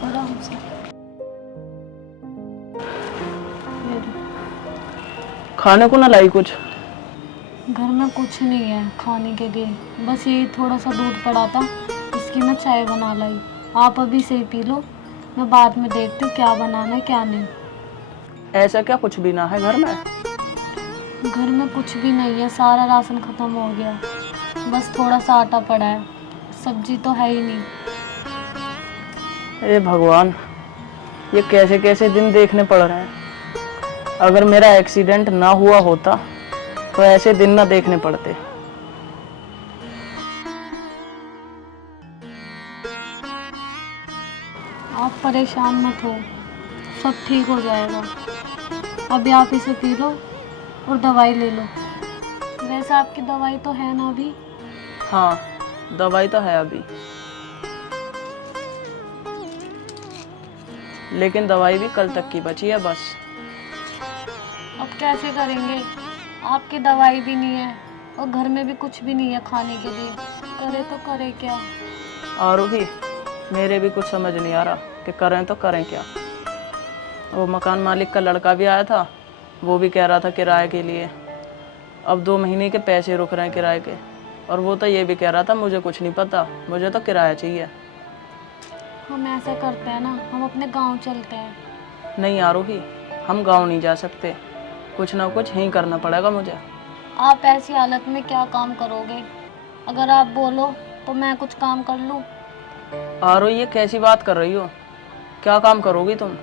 आराम से। खाने को ना लाई कुछ? घर में कुछ नहीं है खाने के लिए, बस ये थोड़ा सा दूध पड़ा था, इसकी मैं चाय बना लाई। आप अभी से ही पी लो, मैं बाद में देखती हूँ क्या बनाना है क्या नहीं। ऐसा क्या कुछ भी ना है घर में? घर में कुछ भी नहीं है, सारा राशन खत्म हो गया, बस थोड़ा सा आटा पड़ा है, सब्जी तो है ही नहीं। हे भगवान, ये कैसे कैसे दिन देखने पड़ रहे हैं। अगर मेरा एक्सीडेंट ना हुआ होता तो ऐसे दिन ना देखने पड़ते। आप परेशान मत हो, सब ठीक हो जाएगा। अभी आप इसे पी लो और दवाई ले लो। वैसे आपकी दवाई तो है ना अभी? हाँ, दवाई तो है अभी, लेकिन दवाई भी कल तक की बची है बस। अब कैसे करेंगे, आपकी दवाई भी नहीं है और घर में भी कुछ भी नहीं है खाने के लिए, करे तो करे क्या? आरोही, मेरे भी कुछ समझ नहीं आ रहा कि करें तो करें क्या। वो मकान मालिक का लड़का भी आया था, वो भी कह रहा था किराए के लिए। अब 2 महीने के पैसे रुक रहे हैं किराए के, और वो तो ये भी कह रहा था मुझे कुछ नहीं पता, मुझे तो किराया चाहिए। हम ऐसा करते हैं ना, हम अपने गांव चलते हैं। नहीं आरोही, हम गांव नहीं जा सकते, कुछ ना कुछ यहीं करना पड़ेगा मुझे। आप ऐसी हालत में क्या काम करोगे? अगर आप बोलो तो मैं कुछ काम कर लूँ। आरोही, ये कैसी बात कर रही हो? क्या काम करोगी तुम?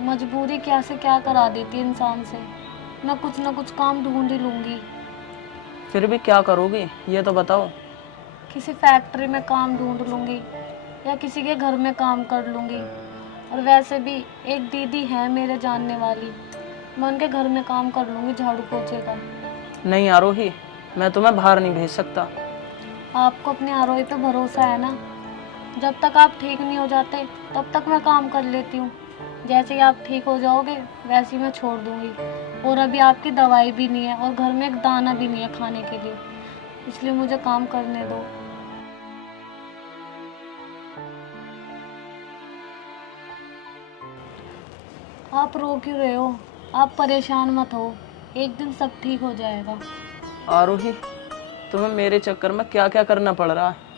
मजबूरी क्या से क्या करा देती इंसान से, मैं कुछ ना कुछ काम ढूंढ ही लूँगी। फिर भी क्या करोगी ये तो बताओ। किसी फैक्ट्री में काम ढूंढ लूँगी या किसी के घर में काम कर लूँगी। और वैसे भी एक दीदी है मेरे जानने वाली, मैं उनके घर में काम कर लूँगी झाड़ू पोछे का। नहीं आरोही, मैं तुम्हें बाहर नहीं भेज सकता। आपको अपने आरोही पे भरोसा है ना? जब तक आप ठीक नहीं हो जाते तब तक मैं काम कर लेती हूँ, जैसे ही आप ठीक हो जाओगे वैसे ही मैं छोड़ दूँगी। और अभी आपकी दवाई भी नहीं है और घर में एक दाना भी नहीं है खाने के लिए, इसलिए मुझे काम करने दो। आप रो क्यों रहे हो? आप परेशान मत हो, एक दिन सब ठीक हो जाएगा। आरोही, तुम्हें मेरे चक्कर में क्या क्या करना पड़ रहा है।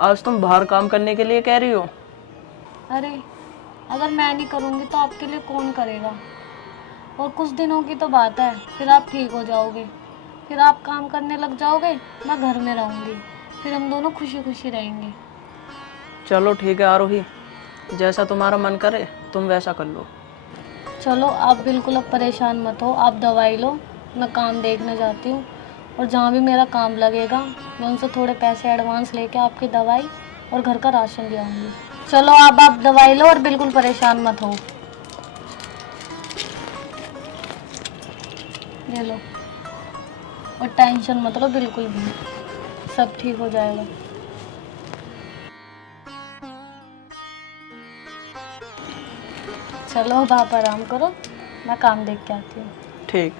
आज तुम बाहर काम करने के लिए कह रही हो। अरे अगर मैं नहीं करूँगी तो आपके लिए कौन करेगा? और कुछ दिनों की तो बात है, फिर आप ठीक हो जाओगे, फिर आप काम करने लग जाओगे, मैं घर में रहूँगी, फिर हम दोनों खुशी खुशी रहेंगे। चलो ठीक है आरोही, जैसा तुम्हारा मन करे तुम वैसा कर लो। चलो आप बिल्कुल अब परेशान मत हो, आप दवाई लो, मैं काम देखने जाती हूँ। और जहाँ भी मेरा काम लगेगा मैं उनसे थोड़े पैसे एडवांस लेके आपकी दवाई और घर का राशन ले आऊँगी। चलो अब आप दवाई लो और बिल्कुल परेशान मत हो। ले लो और टेंशन मत लो बिल्कुल भी, सब ठीक हो जाएगा। चलो अब आप आराम करो, मैं काम देख के आती हूँ। ठीक।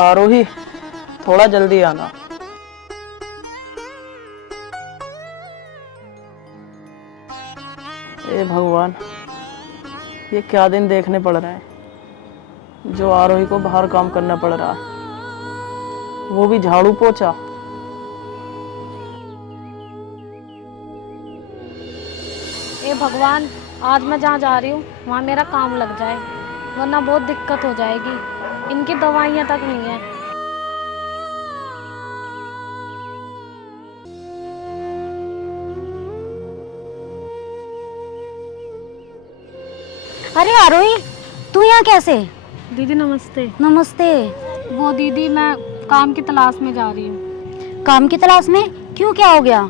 आरोही, थोड़ा जल्दी आना। ए भगवान, ये क्या दिन देखने पड़ रहे हैं जो आरोही को बाहर काम करना पड़ रहा है, वो भी झाड़ू पोछा। ए भगवान, आज मैं जहाँ जा रही हूँ वहाँ मेरा काम लग जाए, वरना बहुत दिक्कत हो जाएगी, इनकी दवाइयाँ तक नहीं है। अरे आरोही, तू यहाँ कैसे? दीदी नमस्ते। नमस्ते। वो दीदी मैं काम की तलाश में जा रही हूँ। काम की तलाश में? क्यों, क्या हो गया?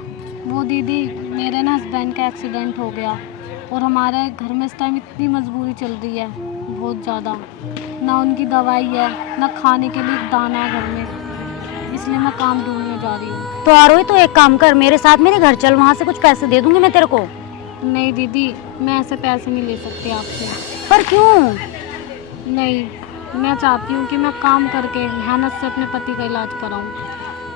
वो दीदी मेरे ना हस्बैंड का एक्सीडेंट हो गया और हमारे घर में इस टाइम इतनी मजबूरी चल रही है, बहुत ज़्यादा। ना उनकी दवाई है, ना खाने के लिए दाना है घर में, इसलिए मैं काम ढूंढने जा रही हूँ। तो आरोही तो एक काम कर, मेरे साथ मेरे घर चल, वहाँ से कुछ पैसे दे दूंगी मैं तेरे को। नहीं दीदी, मैं ऐसे पैसे नहीं ले सकती आपसे। पर क्यों? नहीं, मैं चाहती हूँ कि मैं काम करके मेहनत से अपने पति का इलाज कराऊँ।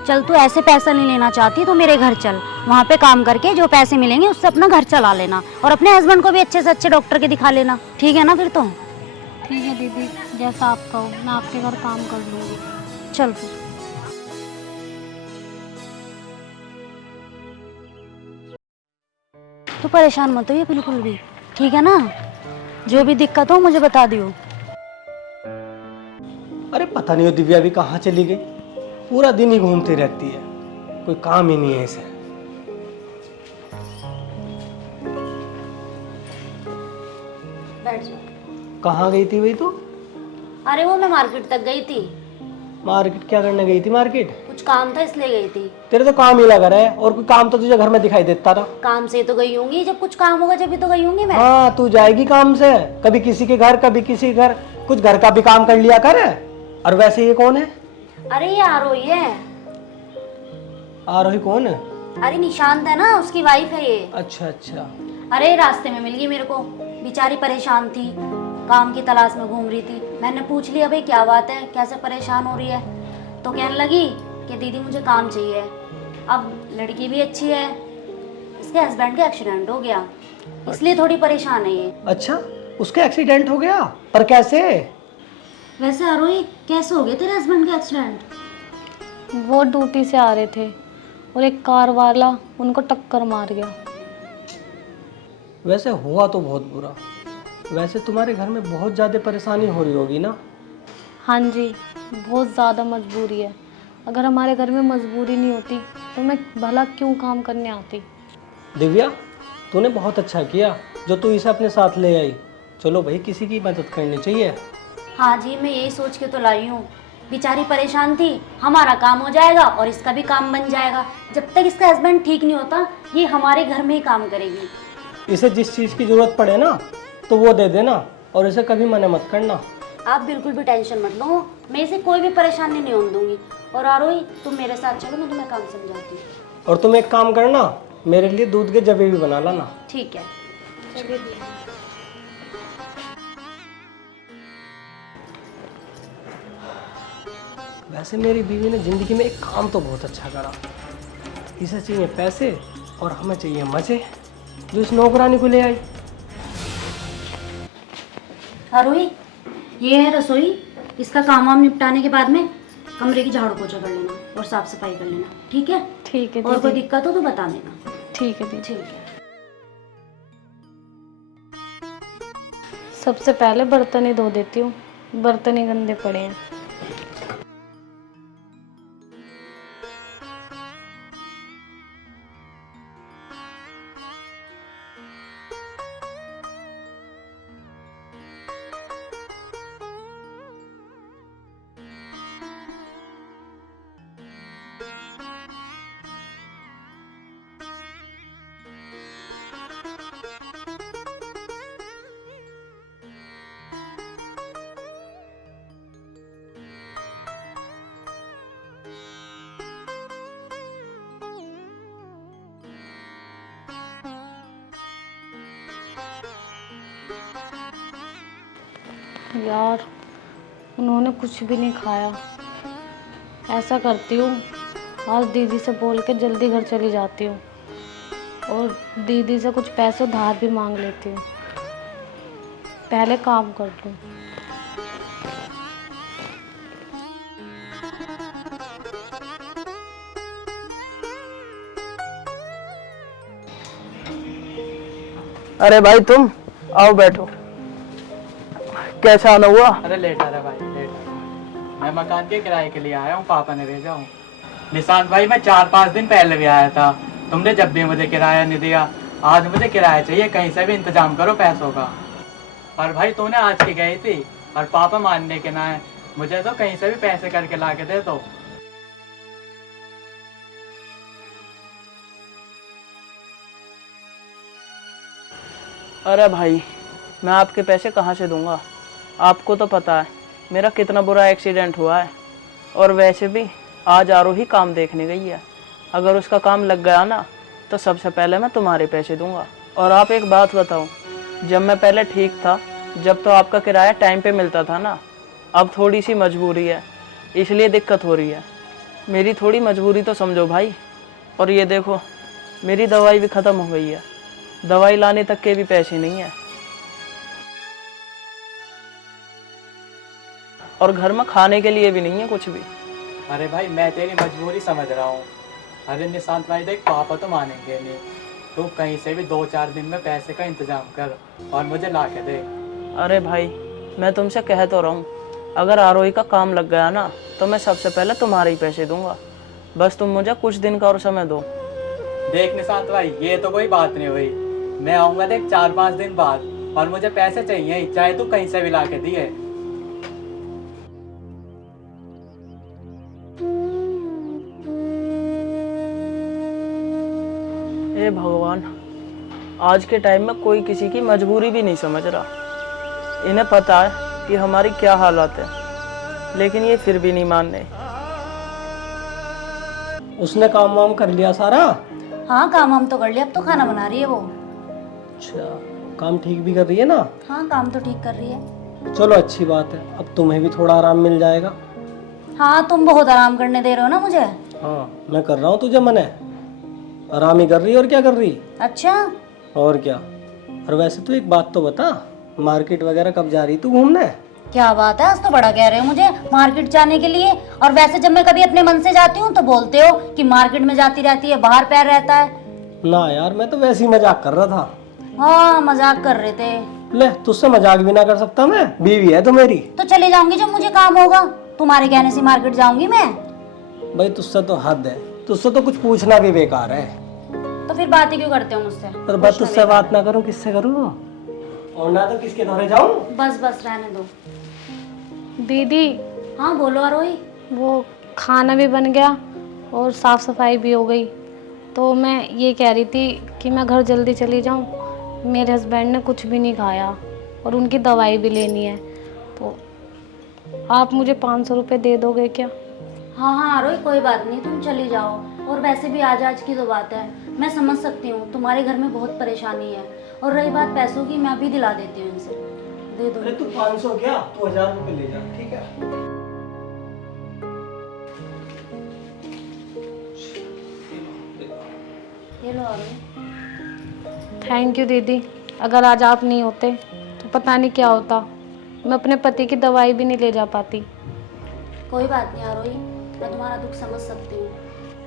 चल तू ऐसे पैसा नहीं लेना चाहती तो मेरे घर चल, वहाँ पे काम करके जो पैसे मिलेंगे उससे अपना घर चला लेना और अपने हस्बैंड को भी अच्छे से अच्छे डॉक्टर के दिखा लेना, ठीक है ना? फिर तो ठीक है दीदी, जैसा आप कहो, मैं आपके घर काम कर लूँगी। चल फिर। तू परेशान मत हो ये बिल्कुल भी, ठीक है ना? जो भी दिक्कत हो मुझे बता दियो। अरे पता नहीं वो दिव्या भी कहाँ चली गई, पूरा दिन ही घूमती रहती है, कोई काम ही नहीं है इसे। बैठ जाओ। कहाँ गई थी भाई तू? अरे वो मैं मार्केट तक गई थी, मार्केट क्या करने गई थी? मार्केट कुछ काम था इसलिए गई थी। तेरे तो काम ही लगा रहा है, और कोई काम तो तुझे घर में दिखाई देता था। काम से तो गई होंगी, जब कुछ काम होगा जब भी तो गई होंगी मैं। हाँ तू जाएगी काम से, कभी किसी के घर कभी किसी के घर, कुछ घर का भी काम कर लिया कर। और वैसे ये कौन है? अरे ये आरोही है। आरोही कौन है? अरे निशांत है ना, उसकी वाइफ है ये। अच्छा अच्छा। अरे रास्ते में मिल गई मेरे को, बेचारी परेशान थी, काम की तलाश में घूम रही थी। मैंने पूछ लिया भाई क्या बात है, कैसे परेशान हो रही है, तो कहने लगी कि दीदी मुझे काम चाहिए। अब लड़की भी अच्छी है, इसके हस्बैंड का एक्सीडेंट हो गया, इसलिए थोड़ी परेशान है ये। अच्छा, उसका एक्सीडेंट हो गया? पर कैसे? वैसे आरोही कैसे हो गया तेरे हस्बैंड का एक्सीडेंट? वो ड्यूटी से आ रहे थे और एक कार वाला उनको टक्कर मार गया। वैसे हुआ तो बहुत बुरा। वैसे तुम्हारे घर में बहुत ज़्यादा परेशानी हो रही होगी ना? हाँ जी, बहुत ज़्यादा मजबूरी है। अगर हमारे घर में मजबूरी नहीं होती तो मैं भला क्यों काम करने आती। दिव्या, तूने बहुत अच्छा किया जो तू इसे अपने साथ ले आई। चलो भाई, किसी की मदद करनी चाहिए। हाँ जी, मैं यही सोच के तो लाई हूँ, बेचारी परेशान थी, हमारा काम हो जाएगा और इसका भी काम बन जाएगा। जब तक इसका हस्बैंड ठीक नहीं होता ये हमारे घर में ही काम करेगी। इसे जिस चीज़ की ज़रूरत पड़े ना तो वो दे देना, और इसे कभी मना मत करना। आप बिल्कुल भी टेंशन मत लो, मैं इसे कोई भी परेशानी नहीं होने दूंगी। और आरोही तुम मेरे साथ चलो, मैं तुम्हें काम समझाती हूँ। और तुम एक काम करना, मेरे लिए दूध के जबे भी बना लाना। ठीक है। वैसे मेरी बीवी ने ज़िंदगी में एक काम तो बहुत अच्छा करा। इसे चाहिए पैसे और हमें चाहिए मज़े, जो इस नौकरानी को ले आई। आरोही ये है रसोई, इसका काम वाम निपटाने के बाद में कमरे की झाड़ू पोछा कर लेना और साफ सफाई कर लेना, ठीक है? ठीक है और कोई दीदी। दिक्कत हो तो बता देना। ठीक है दीदी। ठीक है। सबसे पहले बर्तन ही धो देती हूँ, बर्तन ही गंदे पड़े हैं। यार, उन्होंने कुछ भी नहीं खाया। ऐसा करती हूँ, आज दीदी से बोल के जल्दी घर चली जाती हूँ और दीदी से कुछ पैसे उधार भी मांग लेती हूँ। पहले काम कर लूँ। अरे भाई तुम आओ बैठो। कैसा आना हुआ? अरे लेट आ रहा भाई, लेट आ रहा। मैं मकान के किराए के लिए आया हूँ, पापा ने भेजा हूँ। निशांत भाई, मैं 4-5 दिन पहले भी आया था, तुमने जब भी मुझे किराया नहीं दिया। आज मुझे किराया चाहिए, कहीं से भी इंतजाम करो पैसों का। और भाई तूने आज की गई थी और पापा मानने के ना है, मुझे तो कहीं से भी पैसे करके ला के दे दो। अरे भाई, मैं आपके पैसे कहाँ से दूंगा? आपको तो पता है मेरा कितना बुरा एक्सीडेंट हुआ है। और वैसे भी आज आरोही काम देखने गई है। अगर उसका काम लग गया ना तो सबसे पहले मैं तुम्हारे पैसे दूंगा। और आप एक बात बताओ, जब मैं पहले ठीक था, जब तो आपका किराया टाइम पे मिलता था ना। अब थोड़ी सी मजबूरी है, इसलिए दिक्कत हो रही है। मेरी थोड़ी मजबूरी तो समझो भाई। और ये देखो, मेरी दवाई भी ख़त्म हो गई है, दवाई लाने तक के भी पैसे नहीं है। और घर में खाने के लिए भी नहीं है कुछ भी। अरे भाई मैं तेरी मजबूरी समझ रहा हूँ। अरे निशांत भाई देख, पापा तो मानेंगे नहीं। तू कहीं से भी 2-4 दिन में पैसे का इंतजाम कर और मुझे ला के दे। अरे भाई, मैं तुमसे कह तो रहा हूँ, अगर आरोही का काम लग गया ना तो मैं सबसे पहले तुम्हारे ही पैसे दूंगा। बस तुम मुझे कुछ दिन का और समय दो। देख निशांत भाई, ये तो कोई बात नहीं हुई। मैं आऊँगा देख 4-5 दिन बाद, और मुझे पैसे चाहिए ही, चाहे तू कहीं से भी ला के दिए। हे भगवान, आज के टाइम में कोई किसी की मजबूरी भी नहीं समझ रहा। इन्हें पता है कि हमारी क्या हालात है, लेकिन ये फिर भी नहीं मानने। उसने काम वाम कर लिया सारा? हाँ काम हम तो कर लिया, अब तो खाना बना रही है वो। अच्छा, काम ठीक भी कर रही है ना? हाँ काम तो ठीक कर रही है। चलो अच्छी बात है, अब तुम्हें भी थोड़ा आराम मिल जाएगा। हाँ तुम बहुत आराम करने दे रहे हो ना मुझे। हाँ मैं कर रहा हूँ तुझे मने। आराम ही कर रही और क्या कर रही? अच्छा और क्या। और वैसे तू एक बात तो बता, मार्केट वगैरह कब जा रही तू घूमने? क्या बात है, आज तो बड़ा कह रहे हो मुझे मार्केट जाने के लिए। और वैसे जब मैं कभी अपने मन से जाती हूँ तो बोलते हो कि मार्केट में जाती रहती है, बाहर पैर रहता है। ना यार, मैं तो वैसे ही मजाक कर रहा था। हाँ मजाक कर रहे थे। ले, तुझसे मजाक भी ना कर सकता मैं? बीवी है तो मेरी। तो चले जाऊंगी जब मुझे काम होगा, तुम्हारे कहने से मार्केट जाऊंगी मैं। भाई तुझसे तो हद है, तुझसे तो कुछ पूछना भी बेकार है। तो फिर बात ही क्यों करते हो मुझसे? पर बस तुझसे बात ना करूं किससे करूं? और ना तो किसके दौरे जाऊं? बस बस रहने दो। दीदी, हाँ बोलो आरोही। वो खाना भी बन गया और साफ़ सफाई भी हो गई। तो मैं ये कह रही थी कि मैं घर जल्दी चली जाऊं। मेरे हस्बैंड ने कुछ भी नहीं खाया और उनकी दवाई भी लेनी है। तो आप मुझे 500 रुपये दे दोगे क्या? हाँ हाँ आरोही, कोई बात नहीं, तुम चली जाओ। और वैसे भी आज की तो बात है, मैं समझ सकती हूँ तुम्हारे घर में बहुत परेशानी है। और रही बात पैसों की, मैं अभी दिला देती हूँ इनसे, दे दो। अरे तू 500 क्या, तू 1000 रुपए ले जा, ठीक है? ये लो आरोही। थैंक यू दीदी। अगर आज आप नहीं होते तो पता नहीं क्या होता। मैं अपने पति की दवाई भी नहीं ले जा पाती। कोई बात नहीं आरोही, मैं तुम्हारा दुख समझ सकती हूँ।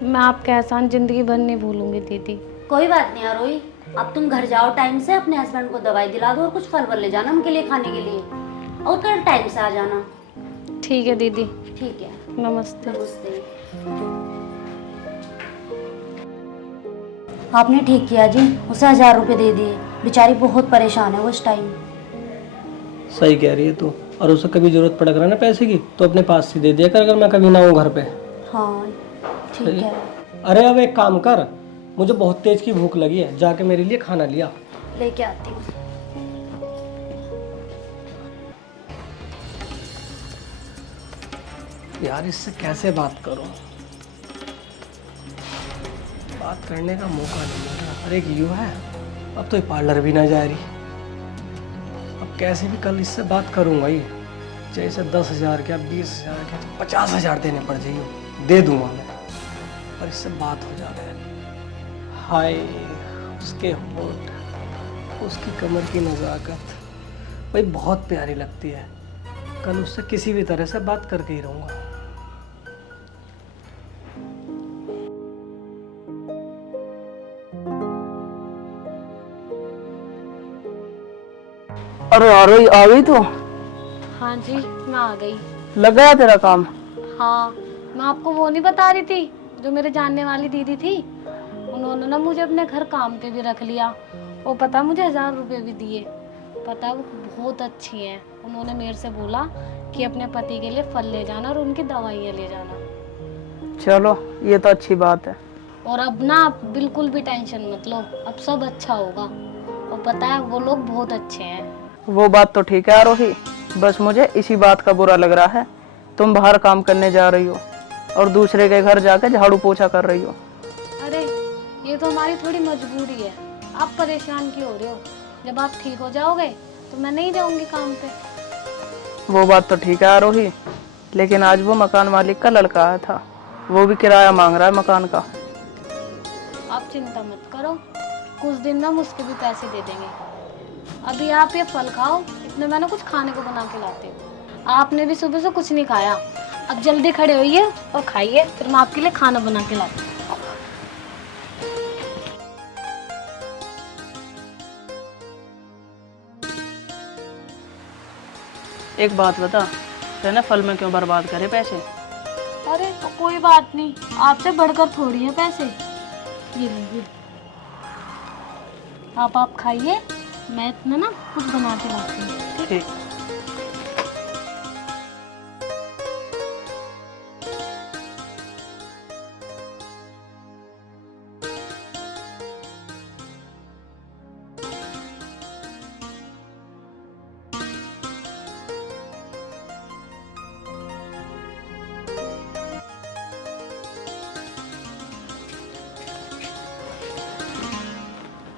मैं आपका एहसान ज़िंदगी भर नहीं भूलूंगी दीदी। कोई बात नहीं आरोही, अब तुम घर जाओ टाइम से, अपने हस्बैंड को दवाई दिला दो और कुछ फल वल ले जाना उनके लिए खाने के लिए, और कल टाइम से आ जाना। ठीक है दीदी, ठीक है। नमस्ते। नमस्ते। आपने ठीक किया जी, उसे 1000 रुपये दे दिए। बेचारी बहुत परेशान है वो इस टाइम। सही कह रही है तू। और उसे कभी जरूरत पड़ कर ना पैसे की तो अपने पास से दे दिया कर, अगर मैं कभी ना हूँ घर पे। हाँ ठीक है। अरे अब एक काम कर, मुझे बहुत तेज की भूख लगी है, जाके मेरे लिए खाना लिया। लेके आती हूँ। यार इससे कैसे बात करूं? बात करने का मौका नहीं मिल रहा। अरे एक यू है, अब तो ये पार्लर भी ना जा रही। अब कैसे भी कल इससे बात करूंगा ही। जैसे 10,000 क्या 20,000 क्या तो 50,000 देने पड़ जाइए, दे दूंगा मैं, पर इससे बात हो जा रहा है। हाय उसके होठ, उसकी कमर की नज़ाकत भाई बहुत प्यारी लगती है। कल उससे किसी भी तरह से बात करके ही रहूंगा। अरे आरोही, आ गई तो? हाँ जी, मैं आ गई। लग गया तेरा काम? हाँ, मैं आपको वो नहीं बता रही थी जो मेरे जानने वाली दीदी थी। उन्होंने ना मुझे अपने घर काम पे भी रख लिया। वो पता मुझे 1000 रुपये भी दिए। पता वो बहुत अच्छी हैं। उन्होंने मेरे से बोला कि अपने पति के लिए फल ले जाना और उनकी दवाइयाँ ले जाना। चलो ये तो अच्छी बात है। और अब ना आप बिल्कुल भी टेंशन मत लो, अब सब अच्छा होगा। और पता है वो लोग बहुत अच्छे हैं। वो बात तो ठीक है आरोही, बस मुझे इसी बात का बुरा लग रहा है, तुम बाहर काम करने जा रही हो और दूसरे के घर जाकर झाड़ू पोछा कर रही हो। अरे ये तो हमारी थोड़ी मजबूरी है, आप परेशान क्यों हो रहे हो? जब आप ठीक हो जाओगे तो मैं नहीं जाऊंगी काम पे। वो बात तो ठीक है आरोही, लेकिन आज वो मकान मालिक का लड़का आया था, वो भी किराया मांग रहा है मकान का। आप चिंता मत करो, कुछ दिन में हम उसके भी पैसे दे देंगे। अभी आप ये फल खाओ, इतने मैंने कुछ खाने को बना के लाती हूँ। आपने भी सुबह से कुछ नहीं खाया, अब जल्दी खड़े होइए और खाइए, फिर मैं आपके लिए खाना बना के लाती हूँ। एक बात बता, तेने फल में क्यों बर्बाद करे पैसे? अरे तो कोई बात नहीं, आपसे बढ़कर थोड़ी है पैसे। ये लीजिए, आप खाइए, मैं इतना ना कुछ बना के लाती हूँ। ठीक।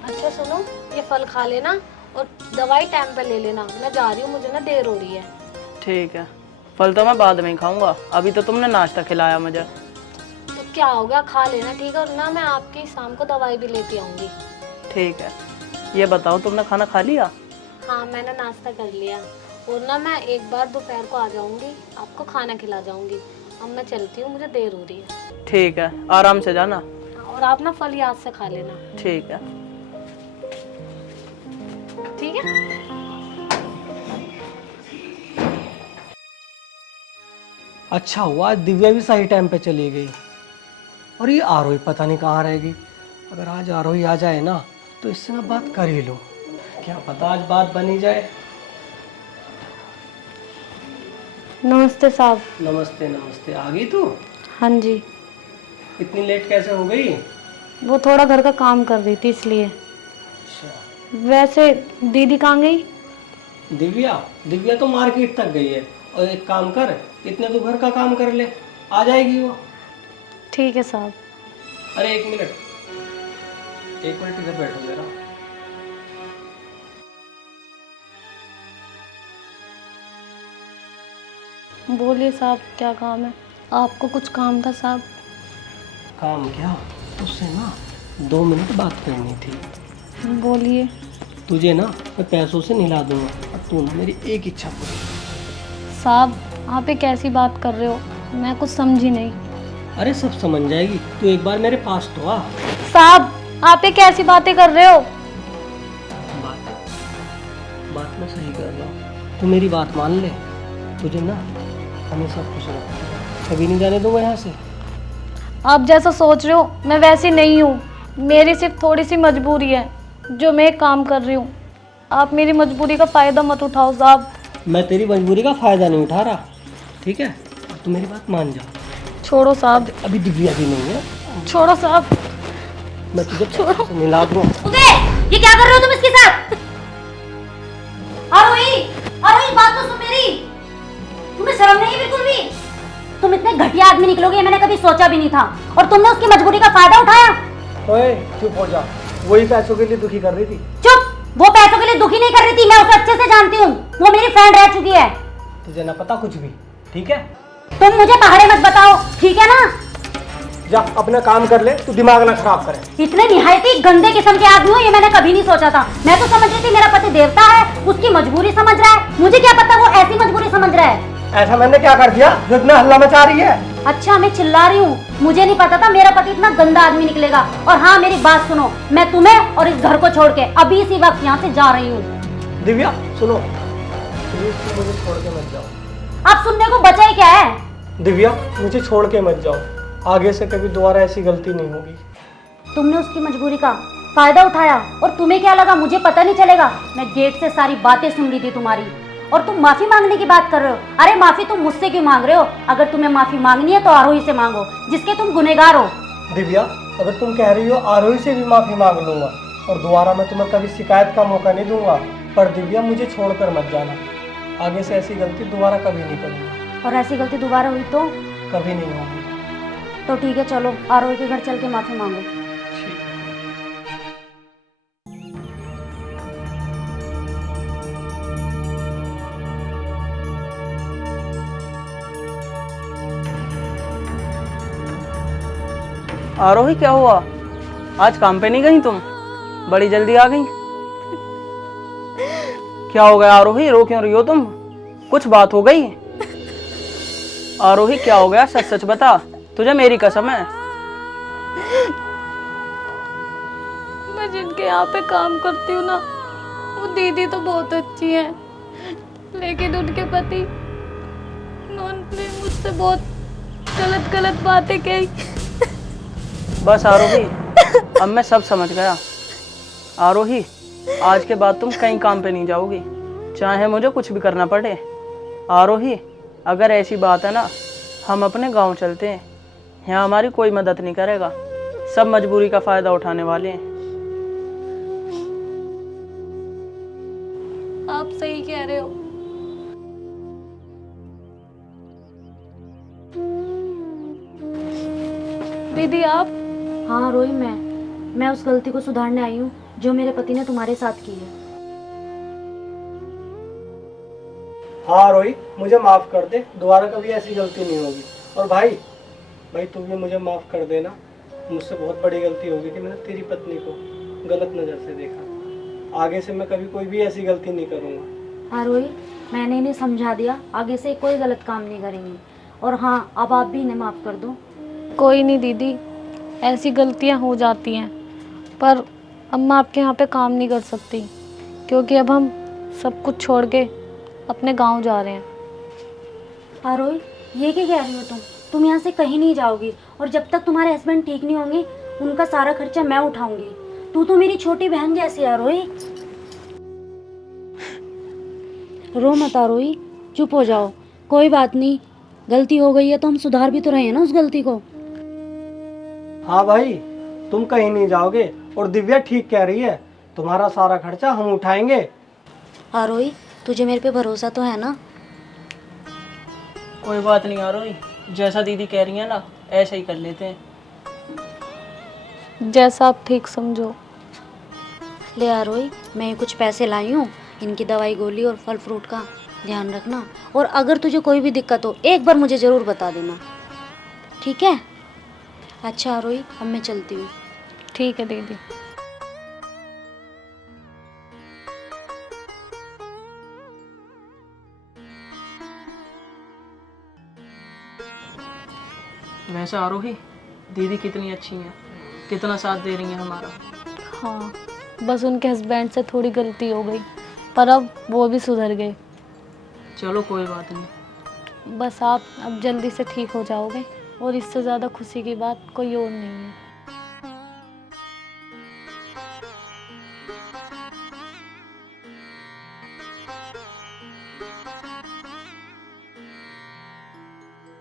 अच्छा सुनो, ये फल खा लेना और दवाई टाइम पे ले लेना, मैं जा रही हूँ, मुझे ना देर हो रही है। ठीक है, फल तो मैं बाद में ही खाऊंगा, अभी तो तुमने नाश्ता खिलाया मुझे। तो क्या हो गया, खा लेना ठीक है, और ना मैं आपकी शाम को दवाई भी लेती आऊँगी। ठीक है, ये बताओ तुमने खाना खा लिया? हाँ मैंने नाश्ता कर लिया, और ना मैं एक बार दोपहर को आ जाऊँगी, आपको खाना खिला जाऊँगी। अब मैं चलती हूँ, मुझे देर हो रही है। ठीक है, आराम से जाना। और आप ना फल याद से खा लेना। ठीक है। ठीक है। अच्छा हुआ दिव्या भी सही टाइम पे चली गई, और ये आरोही पता नहीं कहाँ रहेगी। अगर आज आरोही आ जाए ना तो इससे मैं बात कर ही लूँ, क्या पता आज बात बनी जाए। नमस्ते साहब। नमस्ते नमस्ते, आ गई तू? हाँ जी, इतनी लेट कैसे हो गई? वो थोड़ा घर का काम कर रही थी इसलिए। अच्छा, वैसे दीदी कहाँ गई? दिव्या दिव्या तो मार्केट तक गई है, और एक काम कर, इतने तो घर का काम कर ले, आ जाएगी वो। ठीक है साहब। अरे एक मिनट इधर बैठो जरा। बोलिए साहब, क्या काम है? आपको कुछ काम था साहब? काम क्या, उससे ना 2 मिनट बात करनी थी। बोलिए। तुझे ना मैं पैसों से निला दूंगा, और तू ना मेरी एक इच्छा पूरी। साहब आप एक ऐसी बात कर रहे हो, मैं कुछ समझी नहीं। अरे सब समझ जाएगी, तू एक बार मेरे पास तो आ। साहब आप एक ऐसी बातें कर रहे हो। बात मैं सही कर रहा हूँ, तू मेरी बात मान ले। तुझे ना हमेशा खुश रखूंगा, कभी नहीं जाने दूंगा यहाँ से। आप जैसा सोच रहे हो मैं वैसी नहीं हूँ, मेरी सिर्फ थोड़ी सी मजबूरी है जो मैं काम कर रही हूँ। आप मेरी मजबूरी का फ़ायदा मत उठाओ साहब। मैं तेरी मजबूरी का फायदा नहीं उठा रहा, ठीक है? तू मेरी बात मान जा। छोड़ो साहब। अभी दिव्या भी नहीं है, छोड़ो साहब। मैं तुझे छोड़ो मिला दूंगा। ये क्या कर रहे हो तुम इसके साथ? आरोही बात तो सुन मेरी, तुम्हें शर्म नहीं है बिल्कुल भी? तुम इतने घटिया आदमी निकलोगे ये मैंने कभी सोचा भी नहीं था, और तुमने उसकी मजबूरी का फायदा उठाया। ओए चुप हो जा, वही पैसों के लिए दुखी कर रही थी। चुप, वो पैसों के लिए दुखी नहीं कर रही थी, मैं उसे अच्छे से जानती हूँ, वो मेरी फ्रेंड रह चुकी है। तुझे ना पता कुछ भी, ठीक है? तुम मुझे पहाड़े मत बताओ, ठीक है ना? जा अपना काम कर ले, तू दिमाग ना खराब करे। इतने निहायत ही गंदे किस्म के आदमी हो ये मैंने कभी नहीं सोचा था। मैं तो समझ रही थी मेरा पति देवता है, उसकी मजबूरी समझ रहा है, मुझे क्या पता वो ऐसी मजबूरी समझ रहा है। ऐसा मैंने क्या कर दिया जो इतना हल्ला मचा रही है? अच्छा मैं चिल्ला रही हूँ, मुझे नहीं पता था मेरा पति इतना गंदा आदमी निकलेगा। और हाँ मेरी बात सुनो, मैं तुम्हें और इस घर को छोड़ के अभी इसी वक्त यहाँ से जा रही हूँ। दिव्या सुनो, प्लीज मुझे छोड़ के मत जाओ। अब सुनने को बचा ही क्या है? दिव्या मुझे छोड़ के मत जाओ, आगे से कभी दोबारा ऐसी गलती नहीं होगी। तुमने उसकी मजबूरी का फायदा उठाया, और तुम्हें क्या लगा मुझे पता नहीं चलेगा? मैं गेट से सारी बातें सुन रही थी तुम्हारी, और तुम माफी मांगने की बात कर रहे हो। अरे माफी तुम मुझसे क्यों मांग रहे हो? अगर तुम्हें माफी मांगनी है तो आरोही से मांगो, जिसके तुम गुनहगार हो। दिव्या अगर तुम कह रही हो आरोही से भी माफी मांग लूंगा, और दोबारा मैं तुम्हें कभी शिकायत का मौका नहीं दूंगा। पर दिव्या मुझे छोड़कर मत जाना, आगे से ऐसी गलती दोबारा कभी नहीं करूँगा। और ऐसी गलती दोबारा हुई तो? कभी नहीं होगी। तो ठीक है, चलो आरोही के घर चल के माफ़ी मांगो। ठीक। आरोही क्या हुआ? आज काम पे नहीं गई तुम? बड़ी जल्दी आ गई। क्या हो गया आरोही, रो क्यों रही हो तुम? कुछ बात हो गई? आरोही क्या हो गया, सच सच बता, तुझे मेरी कसम है। मैं जिनके यहाँ पे काम करती हूँ ना, वो दीदी तो बहुत अच्छी है, लेकिन उनके पति उन्होंने मुझसे बहुत गलत गलत बातें कही। बस आरोही, अब मैं सब समझ गया। आरोही, आज के बाद तुम कहीं काम पे नहीं जाओगी, चाहे मुझे कुछ भी करना पड़े। आरोही, अगर ऐसी बात है ना, हम अपने गांव चलते हैं, यहाँ हमारी कोई मदद नहीं करेगा, सब मजबूरी का फायदा उठाने वाले हैं। आप सही कह रहे हो। दीदी आप? हाँ रोही, मैं उस गलती को सुधारने आई हूँ जो मेरे पति ने तुम्हारे साथ की है। हाँ रोही, मुझे माफ़ कर दे, दोबारा कभी ऐसी गलती नहीं होगी। और भाई तू भी मुझे माफ़ कर देना, मुझसे बहुत बड़ी गलती होगी कि मैंने तेरी पत्नी को गलत नज़र से देखा। आगे से मैं कभी कोई भी ऐसी गलती नहीं करूँगा। हाँ रोही, मैंने इन्हें समझा दिया, आगे से कोई गलत काम नहीं करेंगे। और हाँ, अब आप भी इन्हें माफ़ कर दो। कोई नहीं दीदी, ऐसी गलतियाँ हो जाती हैं, पर अब मैं आपके यहाँ पे काम नहीं कर सकती, क्योंकि अब हम सब कुछ छोड़ के अपने गांव जा रहे हैं। हाँ रोही, ये क्या कह रही हो तुम यहाँ से कहीं नहीं जाओगी, और जब तक तुम्हारे हस्बैंड ठीक नहीं होंगे उनका सारा खर्चा मैं उठाऊंगी। तू तो मेरी छोटी बहन जैसी है रोही। रो मत रोही, चुप हो जाओ, कोई बात नहीं, गलती हो गई है तो हम सुधार भी तो रहे हैं ना उस गलती को। हाँ भाई, तुम कहीं नहीं जाओगे, और दिव्या ठीक कह रही है, तुम्हारा सारा खर्चा हम उठाएंगे। हाँ रोही, तुझे मेरे पे भरोसा तो है ना? कोई बात नहीं आरोही, जैसा दीदी कह रही है ना, ऐसा ही कर लेते हैं। जैसा आप ठीक समझो। ले रोही, मैं कुछ पैसे लाई हूँ, इनकी दवाई गोली और फल फ्रूट का ध्यान रखना, और अगर तुझे कोई भी दिक्कत हो एक बार मुझे ज़रूर बता देना, ठीक है? अच्छा रोही, अब मैं चलती हूँ। ठीक है दीदी। वैसे आरोही, दीदी कितनी अच्छी हैं, कितना साथ दे रही हैं हमारा। हाँ, बस उनके हस्बैंड से थोड़ी गलती हो गई, पर अब वो भी सुधर गए। चलो कोई बात नहीं। बस आप अब जल्दी से ठीक हो जाओगे, और इससे ज़्यादा खुशी की बात कोई और नहीं है।